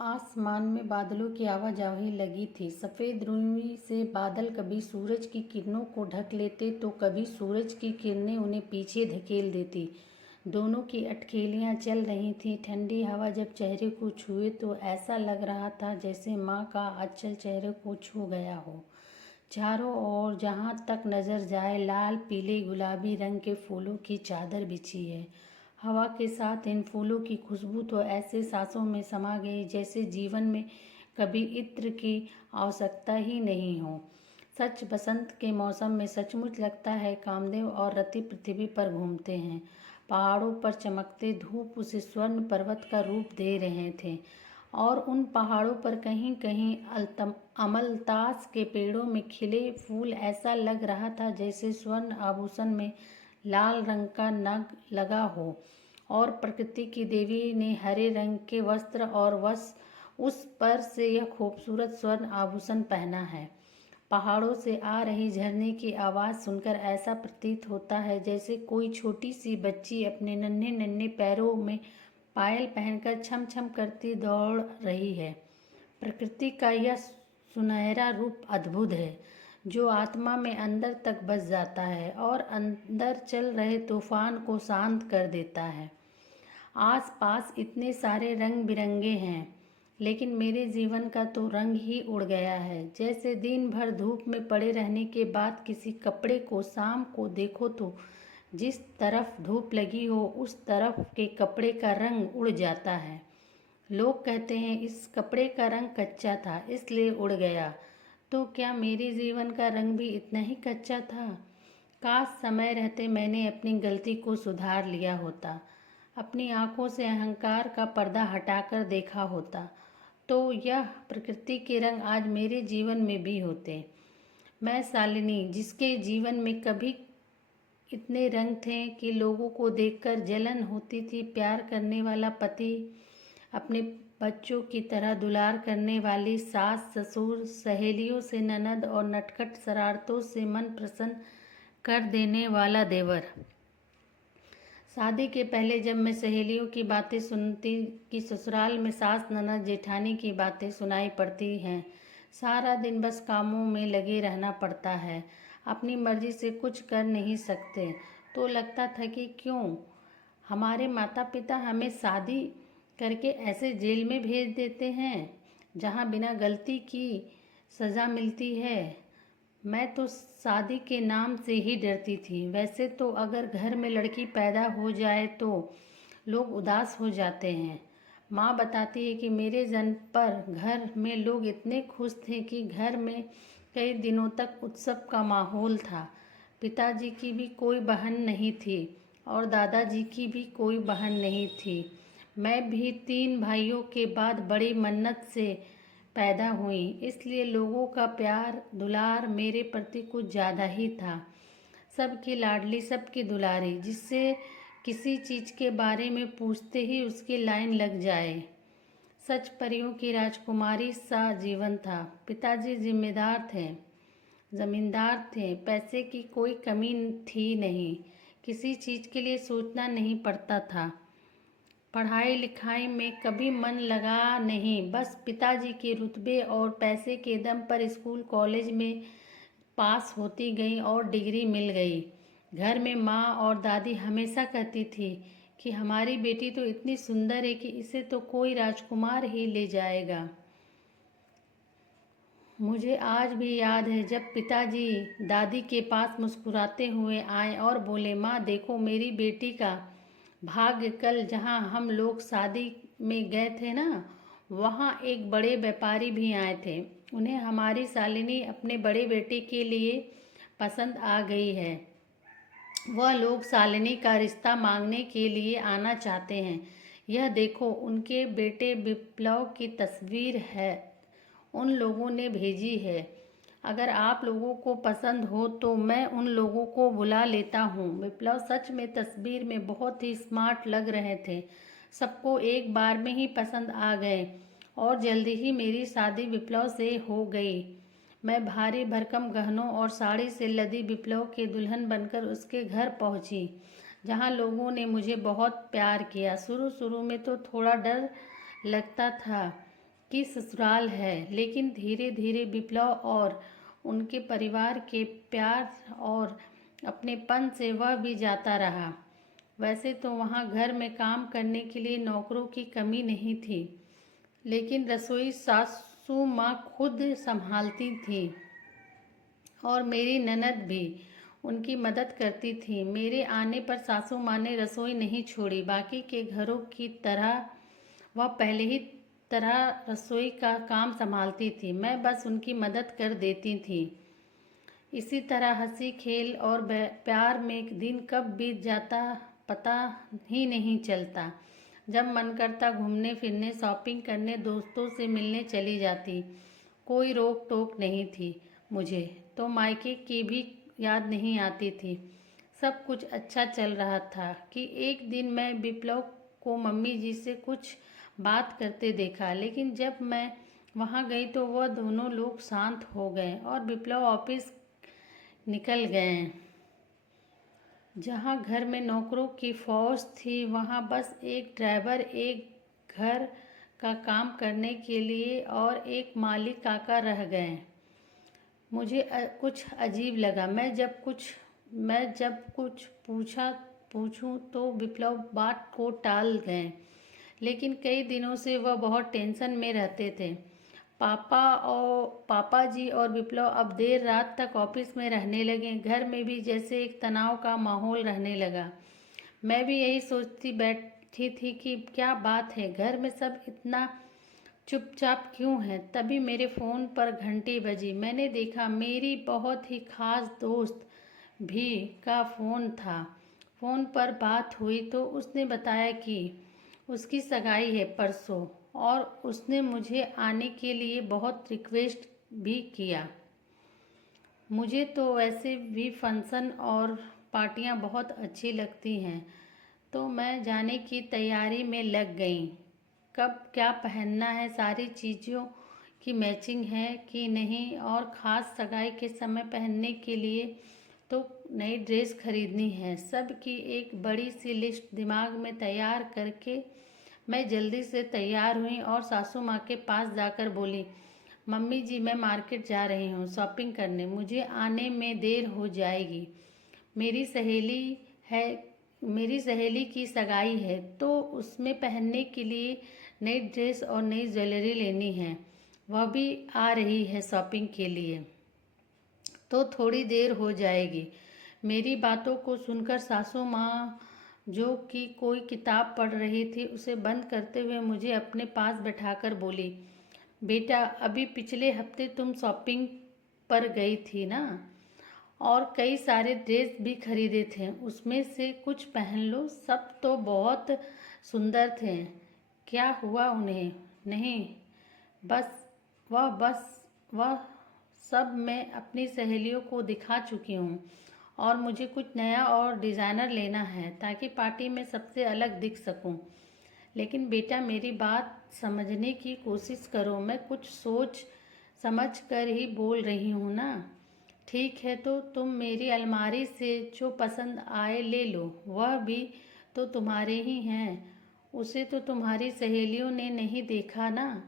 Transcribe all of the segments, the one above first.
आसमान में बादलों की आवाजाही लगी थी। सफ़ेद रुई से बादल कभी सूरज की किरणों को ढक लेते तो कभी सूरज की किरणें उन्हें पीछे धकेल देती। दोनों की अटखेलियाँ चल रही थीं। ठंडी हवा जब चेहरे को छुए तो ऐसा लग रहा था जैसे माँ का आँचल चेहरे को छू गया हो। चारों ओर जहाँ तक नज़र जाए लाल पीले गुलाबी रंग के फूलों की चादर बिछी है। हवा के साथ इन फूलों की खुशबू तो ऐसे सांसों में समा गई जैसे जीवन में कभी इत्र की आवश्यकता ही नहीं हो। सच बसंत के मौसम में सचमुच लगता है कामदेव और रति पृथ्वी पर घूमते हैं। पहाड़ों पर चमकते धूप उसे स्वर्ण पर्वत का रूप दे रहे थे और उन पहाड़ों पर कहीं कहीं अमलतास के पेड़ों में खिले फूल ऐसा लग रहा था जैसे स्वर्ण आभूषण में लाल रंग का नग लगा हो और प्रकृति की देवी ने हरे रंग के वस्त्र और उस पर से यह खूबसूरत स्वर्ण आभूषण पहना है। पहाड़ों से आ रही झरने की आवाज़ सुनकर ऐसा प्रतीत होता है जैसे कोई छोटी सी बच्ची अपने नन्हे नन्हे पैरों में पायल पहनकर छम छम करती दौड़ रही है। प्रकृति का यह सुनहरा रूप अद्भुत है जो आत्मा में अंदर तक बस जाता है और अंदर चल रहे तूफान को शांत कर देता है। आस पास इतने सारे रंग बिरंगे हैं लेकिन मेरे जीवन का तो रंग ही उड़ गया है। जैसे दिन भर धूप में पड़े रहने के बाद किसी कपड़े को शाम को देखो तो जिस तरफ धूप लगी हो उस तरफ के कपड़े का रंग उड़ जाता है। लोग कहते हैं इस कपड़े का रंग कच्चा था इसलिए उड़ गया। तो क्या मेरे जीवन का रंग भी इतना ही कच्चा था? काश समय रहते मैंने अपनी गलती को सुधार लिया होता, अपनी आंखों से अहंकार का पर्दा हटाकर देखा होता, तो यह प्रकृति के रंग आज मेरे जीवन में भी होते। मैं शालिनी, जिसके जीवन में कभी इतने रंग थे कि लोगों को देखकर जलन होती थी, प्यार करने वाला पति, अपने बच्चों की तरह दुलार करने वाली सास ससुर, सहेलियों से ननद और नटखट शरारतों से मन प्रसन्न कर देने वाला देवर। शादी के पहले जब मैं सहेलियों की बातें सुनती कि ससुराल में सास ननद जेठानी की बातें सुनाई पड़ती हैं, सारा दिन बस कामों में लगे रहना पड़ता है, अपनी मर्जी से कुछ कर नहीं सकते, तो लगता था कि क्यों हमारे माता पिता हमें शादी करके ऐसे जेल में भेज देते हैं जहाँ बिना गलती की सज़ा मिलती है। मैं तो शादी के नाम से ही डरती थी। वैसे तो अगर घर में लड़की पैदा हो जाए तो लोग उदास हो जाते हैं। माँ बताती है कि मेरे जन्म पर घर में लोग इतने खुश थे कि घर में कई दिनों तक उत्सव का माहौल था। पिताजी की भी कोई बहन नहीं थी और दादाजी की भी कोई बहन नहीं थी। मैं भी 3 भाइयों के बाद बड़ी मन्नत से पैदा हुई, इसलिए लोगों का प्यार दुलार मेरे प्रति कुछ ज़्यादा ही था। सबकी लाडली, सबकी दुलारी, जिससे किसी चीज़ के बारे में पूछते ही उसकी लाइन लग जाए। सच परियों की राजकुमारी सा जीवन था। पिताजी ज़मींदार थे, पैसे की कोई कमी थी नहीं, किसी चीज़ के लिए सोचना नहीं पड़ता था। पढ़ाई लिखाई में कभी मन लगा नहीं, बस पिताजी के रुतबे और पैसे के दम पर स्कूल कॉलेज में पास होती गई और डिग्री मिल गई। घर में माँ और दादी हमेशा कहती थी कि हमारी बेटी तो इतनी सुंदर है कि इसे तो कोई राजकुमार ही ले जाएगा। मुझे आज भी याद है जब पिताजी दादी के पास मुस्कुराते हुए आए और बोले, माँ देखो मेरी बेटी का भाग्य, कल जहाँ हम लोग शादी में गए थे ना, वहाँ एक बड़े व्यापारी भी आए थे। उन्हें हमारी शालिनी अपने बड़े बेटे के लिए पसंद आ गई है। वह लोग शालिनी का रिश्ता मांगने के लिए आना चाहते हैं। यह देखो, उनके बेटे विप्लव की तस्वीर है, उन लोगों ने भेजी है। अगर आप लोगों को पसंद हो तो मैं उन लोगों को बुला लेता हूँ। विप्लव सच में तस्वीर में बहुत ही स्मार्ट लग रहे थे। सबको एक बार में ही पसंद आ गए और जल्दी ही मेरी शादी विप्लव से हो गई। मैं भारी भरकम गहनों और साड़ी से लदी विप्लव की दुल्हन बनकर उसके घर पहुंची, जहां लोगों ने मुझे बहुत प्यार किया। शुरू शुरू में तो थोड़ा डर लगता था की ससुराल है, लेकिन धीरे धीरे विप्लव और उनके परिवार के प्यार और अपनेपन से वह भी जाता रहा। वैसे तो वहाँ घर में काम करने के लिए नौकरों की कमी नहीं थी, लेकिन रसोई सासू माँ खुद संभालती थी और मेरी ननद भी उनकी मदद करती थी। मेरे आने पर सासू माँ ने रसोई नहीं छोड़ी। बाकी के घरों की तरह वह पहले ही तरह रसोई का काम संभालती थी, मैं बस उनकी मदद कर देती थी। इसी तरह हंसी खेल और प्यार में एक दिन कब बीत जाता पता ही नहीं चलता। जब मन करता घूमने फिरने, शॉपिंग करने, दोस्तों से मिलने चली जाती। कोई रोक टोक नहीं थी। मुझे तो मायके की भी याद नहीं आती थी। सब कुछ अच्छा चल रहा था कि एक दिन मैं विप्लव को मम्मी जी से कुछ बात करते देखा, लेकिन जब मैं वहाँ गई तो वह दोनों लोग शांत हो गए और विप्लव ऑफिस निकल गए। जहाँ घर में नौकरों की फौज थी, वहाँ बस एक ड्राइवर, एक घर का काम करने के लिए और एक मालिक काका रह गए। मुझे कुछ अजीब लगा। मैं जब कुछ पूछूं तो विप्लव बात को टाल गए, लेकिन कई दिनों से वह बहुत टेंशन में रहते थे। पापा जी और विप्लव अब देर रात तक ऑफिस में रहने लगे। घर में भी जैसे एक तनाव का माहौल रहने लगा। मैं भी यही सोचती बैठी थी कि क्या बात है, घर में सब इतना चुपचाप क्यों है। तभी मेरे फ़ोन पर घंटी बजी। मैंने देखा मेरी बहुत ही खास दोस्त भी का फ़ोन था। फ़ोन पर बात हुई तो उसने बताया कि उसकी सगाई है परसों, और उसने मुझे आने के लिए बहुत रिक्वेस्ट भी किया। मुझे तो वैसे भी फंक्शन और पार्टियां बहुत अच्छी लगती हैं, तो मैं जाने की तैयारी में लग गई। कब क्या पहनना है, सारी चीज़ों की मैचिंग है कि नहीं, और ख़ास सगाई के समय पहनने के लिए तो नई ड्रेस खरीदनी है। सब की एक बड़ी सी लिस्ट दिमाग में तैयार करके मैं जल्दी से तैयार हुई और सासू माँ के पास जाकर बोली, मम्मी जी मैं मार्केट जा रही हूँ शॉपिंग करने, मुझे आने में देर हो जाएगी। मेरी सहेली है मेरी सहेली की सगाई है, तो उसमें पहनने के लिए नई ड्रेस और नई ज्वेलरी लेनी है। वह भी आ रही है शॉपिंग के लिए, तो थोड़ी देर हो जाएगी। मेरी बातों को सुनकर सासू माँ, जो कि कोई किताब पढ़ रही थी, उसे बंद करते हुए मुझे अपने पास बैठाकर बोली, बेटा अभी पिछले हफ्ते तुम शॉपिंग पर गई थी ना, और कई सारे ड्रेस भी खरीदे थे, उसमें से कुछ पहन लो, सब तो बहुत सुंदर थे। क्या हुआ उन्हें? नहीं, बस वह सब मैं अपनी सहेलियों को दिखा चुकी हूँ, और मुझे कुछ नया और डिज़ाइनर लेना है ताकि पार्टी में सबसे अलग दिख सकूँ। लेकिन बेटा मेरी बात समझने की कोशिश करो, मैं कुछ सोच समझ कर ही बोल रही हूँ ना। ठीक है, तो तुम मेरी अलमारी से जो पसंद आए ले लो, वह भी तो तुम्हारे ही हैं, उसे तो तुम्हारी सहेलियों ने नहीं देखा ना।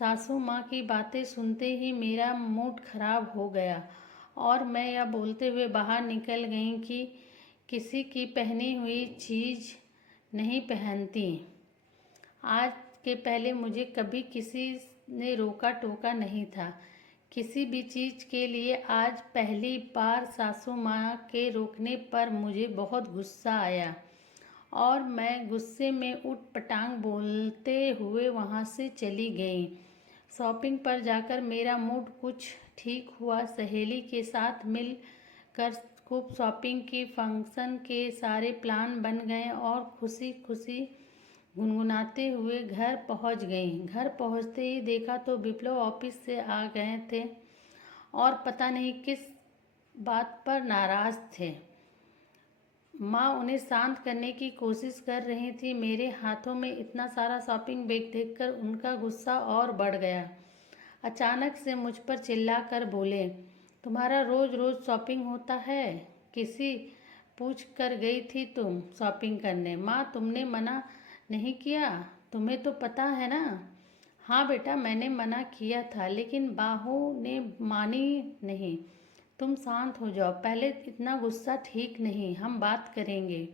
सासू माँ की बातें सुनते ही मेरा मूड खराब हो गया और मैं यह बोलते हुए बाहर निकल गई कि किसी की पहनी हुई चीज़ नहीं पहनती। आज के पहले मुझे कभी किसी ने रोका टोका नहीं था किसी भी चीज़ के लिए। आज पहली बार सासू माँ के रोकने पर मुझे बहुत गुस्सा आया और मैं गुस्से में उठ पटांग बोलते हुए वहाँ से चली गई। शॉपिंग पर जाकर मेरा मूड कुछ ठीक हुआ। सहेली के साथ मिल कर खूब शॉपिंग की, फंक्शन के सारे प्लान बन गए और खुशी खुशी गुनगुनाते हुए घर पहुंच गई। घर पहुंचते ही देखा तो विप्लव ऑफिस से आ गए थे और पता नहीं किस बात पर नाराज थे। माँ उन्हें शांत करने की कोशिश कर रही थी। मेरे हाथों में इतना सारा शॉपिंग बैग देखकर उनका गुस्सा और बढ़ गया। अचानक से मुझ पर चिल्लाकर बोले, तुम्हारा रोज रोज शॉपिंग होता है? किसी पूछ कर गई थी तुम शॉपिंग करने? माँ तुमने मना नहीं किया, तुम्हें तो पता है ना। हाँ बेटा, मैंने मना किया था लेकिन बाहू ने मानी नहीं। तुम शांत हो जाओ, पहले इतना गुस्सा ठीक नहीं, हम बात करेंगे।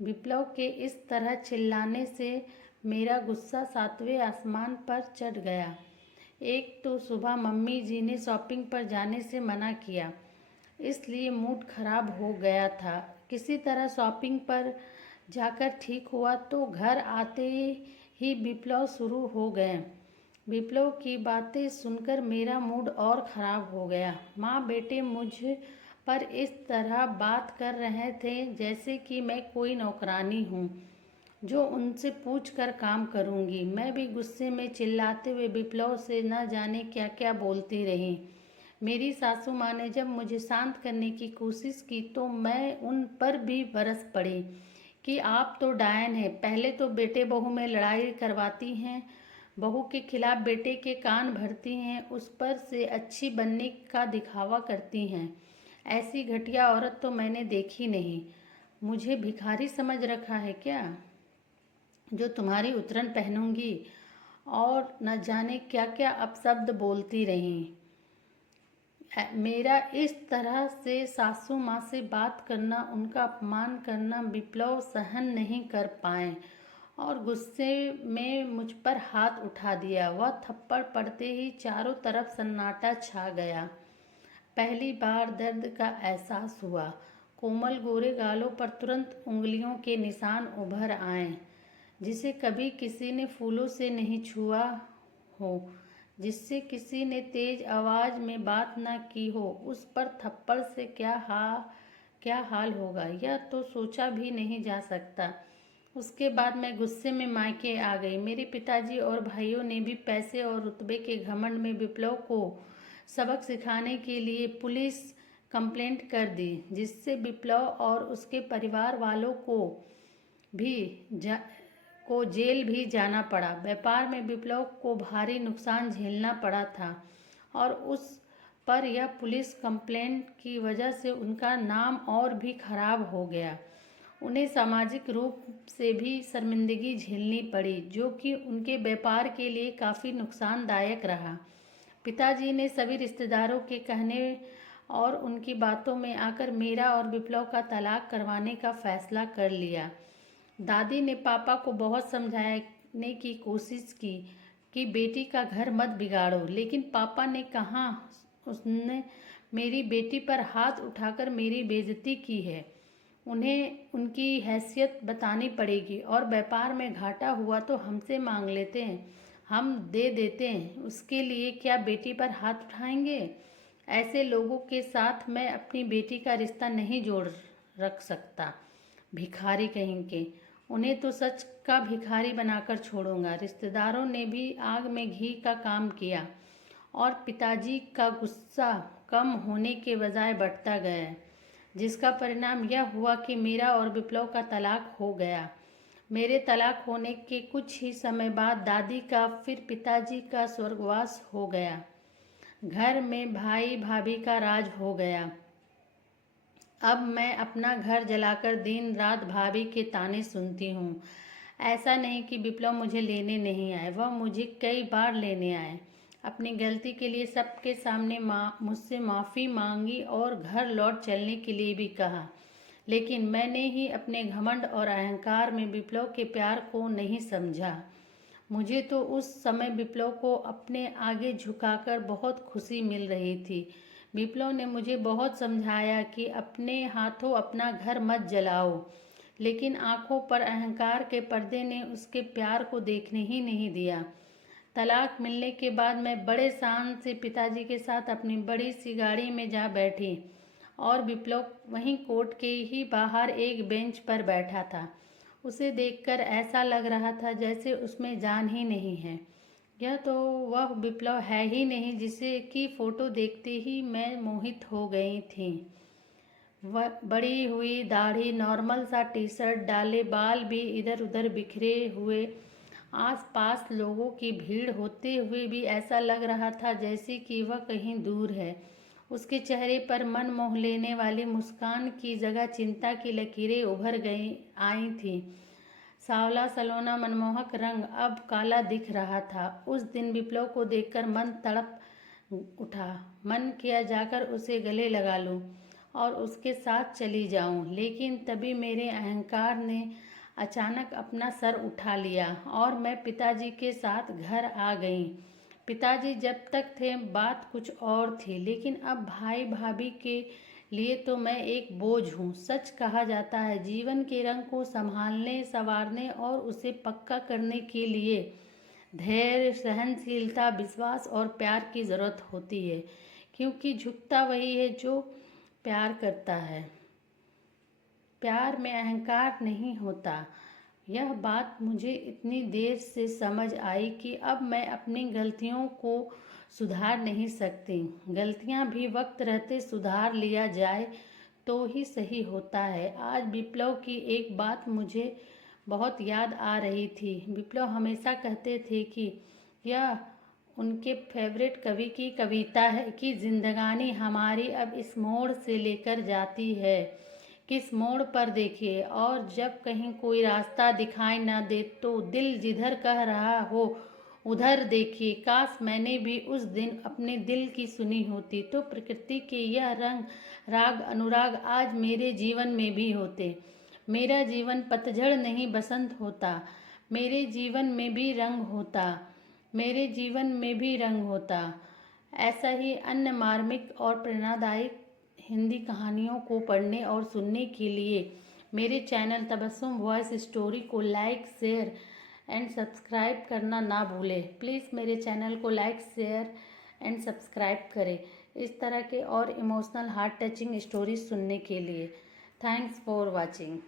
विप्लव के इस तरह चिल्लाने से मेरा गुस्सा सातवें आसमान पर चढ़ गया। एक तो सुबह मम्मी जी ने शॉपिंग पर जाने से मना किया, इसलिए मूड खराब हो गया था। किसी तरह शॉपिंग पर जाकर ठीक हुआ तो घर आते ही विप्लव शुरू हो गए। विप्लव की बातें सुनकर मेरा मूड और ख़राब हो गया। माँ बेटे मुझ पर इस तरह बात कर रहे थे जैसे कि मैं कोई नौकरानी हूँ जो उनसे पूछ कर काम करूँगी। मैं भी गुस्से में चिल्लाते हुए विप्लव से न जाने क्या क्या बोलती रही। मेरी सासू माँ ने जब मुझे शांत करने की कोशिश की तो मैं उन पर भी बरस पड़ी कि आप तो डायन हैं, पहले तो बेटे बहू में लड़ाई करवाती हैं, बहू के खिलाफ बेटे के कान भरती हैं, उस पर से अच्छी बनने का दिखावा करती हैं। ऐसी घटिया औरत तो मैंने देखी नहीं। मुझे भिखारी समझ रखा है क्या, जो तुम्हारी उतरन पहनूंगी? और न जाने क्या क्या अपशब्द बोलती रहीं। मेरा इस तरह से सासू माँ से बात करना, उनका अपमान करना विप्लव सहन नहीं कर पाए और गुस्से में मुझ पर हाथ उठा दिया। वह थप्पड़ पड़ते ही चारों तरफ सन्नाटा छा गया। पहली बार दर्द का एहसास हुआ। कोमल गोरे गालों पर तुरंत उंगलियों के निशान उभर आए, जिसे कभी किसी ने फूलों से नहीं छुआ हो, जिससे किसी ने तेज आवाज में बात न की हो। उस पर थप्पड़ से क्या हाल होगा, यह तो सोचा भी नहीं जा सकता। उसके बाद मैं गुस्से में मायके आ गई। मेरे पिताजी और भाइयों ने भी पैसे और रुतबे के घमंड में विप्लव को सबक सिखाने के लिए पुलिस कंप्लेंट कर दी, जिससे विप्लव और उसके परिवार वालों भी जेल भी जाना पड़ा। व्यापार में विप्लव को भारी नुकसान झेलना पड़ा था और उस पर यह पुलिस कंप्लेंट की वजह से उनका नाम और भी खराब हो गया। उन्हें सामाजिक रूप से भी शर्मिंदगी झेलनी पड़ी, जो कि उनके व्यापार के लिए काफ़ी नुकसानदायक रहा। पिताजी ने सभी रिश्तेदारों के कहने और उनकी बातों में आकर मेरा और विप्लव का तलाक करवाने का फैसला कर लिया। दादी ने पापा को बहुत समझाने की कोशिश की कि बेटी का घर मत बिगाड़ो, लेकिन पापा ने कहा उसने मेरी बेटी पर हाथ उठाकर मेरी बेइज्जती की है, उन्हें उनकी हैसियत बतानी पड़ेगी और व्यापार में घाटा हुआ तो हमसे मांग लेते हैं, हम दे देते हैं, उसके लिए क्या बेटी पर हाथ उठाएंगे? ऐसे लोगों के साथ मैं अपनी बेटी का रिश्ता नहीं जोड़ रख सकता। भिखारी कहीं के, उन्हें तो सच का भिखारी बनाकर छोड़ूंगा। रिश्तेदारों ने भी आग में घी का काम किया और पिताजी का गुस्सा कम होने के बजाय बढ़ता गया, जिसका परिणाम यह हुआ कि मेरा और विप्लव का तलाक हो गया। मेरे तलाक होने के कुछ ही समय बाद दादी का फिर पिताजी का स्वर्गवास हो गया। घर में भाई भाभी का राज हो गया। अब मैं अपना घर जलाकर दिन रात भाभी के ताने सुनती हूँ। ऐसा नहीं कि विप्लव मुझे लेने नहीं आए, वह मुझे कई बार लेने आए। अपनी गलती के लिए सबके सामने मुझसे माफ़ी मांगी और घर लौट चलने के लिए भी कहा, लेकिन मैंने ही अपने घमंड और अहंकार में विप्लव के प्यार को नहीं समझा। मुझे तो उस समय विप्लव को अपने आगे झुकाकर बहुत खुशी मिल रही थी। विप्लव ने मुझे बहुत समझाया कि अपने हाथों अपना घर मत जलाओ, लेकिन आंखों पर अहंकार के पर्दे ने उसके प्यार को देखने ही नहीं दिया। तलाक मिलने के बाद मैं बड़े शान से पिताजी के साथ अपनी बड़ी सी गाड़ी में जा बैठी और विप्लव वहीं कोर्ट के ही बाहर एक बेंच पर बैठा था। उसे देखकर ऐसा लग रहा था जैसे उसमें जान ही नहीं है। यह तो वह विप्लव है ही नहीं जिसे की फ़ोटो देखते ही मैं मोहित हो गई थी। वह बड़ी हुई दाढ़ी, नॉर्मल सा टी शर्ट डाले, बाल भी इधर उधर बिखरे हुए, आसपास लोगों की भीड़ होते हुए भी ऐसा लग रहा था जैसे कि वह कहीं दूर है। उसके चेहरे पर मन मोह लेने वाली मुस्कान की जगह चिंता की लकीरें उभर आई थी। सांवला सलोना मनमोहक रंग अब काला दिख रहा था। उस दिन विप्लव को देखकर मन तड़प उठा। मन किया जाकर उसे गले लगा लूं और उसके साथ चली जाऊं, लेकिन तभी मेरे अहंकार ने अचानक अपना सर उठा लिया और मैं पिताजी के साथ घर आ गई। पिताजी जब तक थे बात कुछ और थी, लेकिन अब भाई भाभी के लिए तो मैं एक बोझ हूँ। सच कहा जाता है, जीवन के रंग को संभालने, संवारने और उसे पक्का करने के लिए धैर्य, सहनशीलता, विश्वास और प्यार की ज़रूरत होती है, क्योंकि झुकता वही है जो प्यार करता है। प्यार में अहंकार नहीं होता। यह बात मुझे इतनी देर से समझ आई कि अब मैं अपनी गलतियों को सुधार नहीं सकती। गलतियां भी वक्त रहते सुधार लिया जाए तो ही सही होता है। आज विप्लव की एक बात मुझे बहुत याद आ रही थी। विप्लव हमेशा कहते थे कि यह उनके फेवरेट कवि की कविता है कि जिंदगानी हमारी अब इस मोड़ से लेकर जाती है, किस मोड़ पर देखिए, और जब कहीं कोई रास्ता दिखाई न दे तो दिल जिधर कह रहा हो उधर देखिए। काश मैंने भी उस दिन अपने दिल की सुनी होती तो प्रकृति के यह रंग, राग, अनुराग आज मेरे जीवन में भी होते। मेरा जीवन पतझड़ नहीं बसंत होता, मेरे जीवन में भी रंग होता, मेरे जीवन में भी रंग होता। ऐसा ही अन्य मार्मिक और प्रेरणादायक हिंदी कहानियों को पढ़ने और सुनने के लिए मेरे चैनल तबस्सुम वॉइस स्टोरी को लाइक, शेयर एंड सब्सक्राइब करना ना भूलें। प्लीज़ मेरे चैनल को लाइक, शेयर एंड सब्सक्राइब करें इस तरह के और इमोशनल हार्ट टचिंग स्टोरीज सुनने के लिए। Thanks for watching.